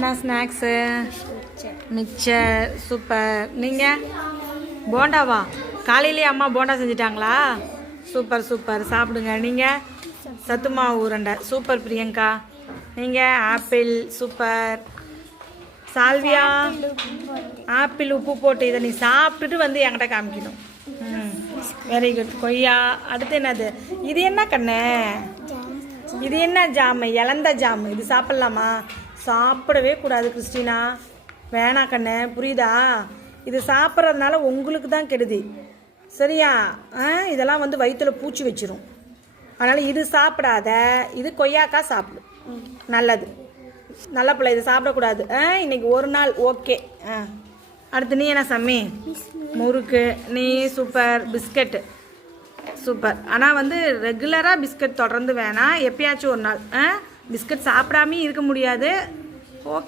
என்ன snacks? Mixer. Super. நீங்கள் போண்டாவா? காலையிலேயே அம்மா போண்டா செஞ்சிட்டாங்களா? Super super. சாப்பிடுங்க. நீங்கள் சத்துமாவு உருண்டை. சூப்பர் பிரியங்கா. நீங்கள் ஆப்பிள். சூப்பர். சால்வியா ஆப்பிள் உப்பு போட்டு இதை நீ சாப்பிட்டுட்டு வந்து என்கிட்ட காமிக்கணும். Very good. கொய்யா. அடுத்து என்னது? இது என்ன கண்ணு? இது என்ன ஜாமு? இலந்த ஜாமு. இது சாப்பிட்லாமா? சாப்பிடவே கூடாது கிறிஸ்டினா. வேணா கண்ணு, புரியுதா? இது சாப்பிட்றதுனால உங்களுக்கு தான் கெடுதி, சரியா? இதெல்லாம் வந்து வயிற்றுல பூச்சி வச்சிரும். அதனால் இது சாப்பிடாத. இது கொய்யாக்கா சாப்பிடு, நல்லது. நல்ல பிள்ளை. இது சாப்பிடக்கூடாது. இன்னைக்கு ஒரு நாள் ஓகே. அடுத்து நீ என்ன சாமி? முறுக்கு. நீ சூப்பர். பிஸ்கட்டு. சூப்பர். ஆனால் வந்து ரெகுலராக பிஸ்கட் தொடர்ந்து வேணாம், எப்பயாச்சும் ஒரு நாள். பிஸ்கட் சாப்பிடாமே இருக்க முடியாது.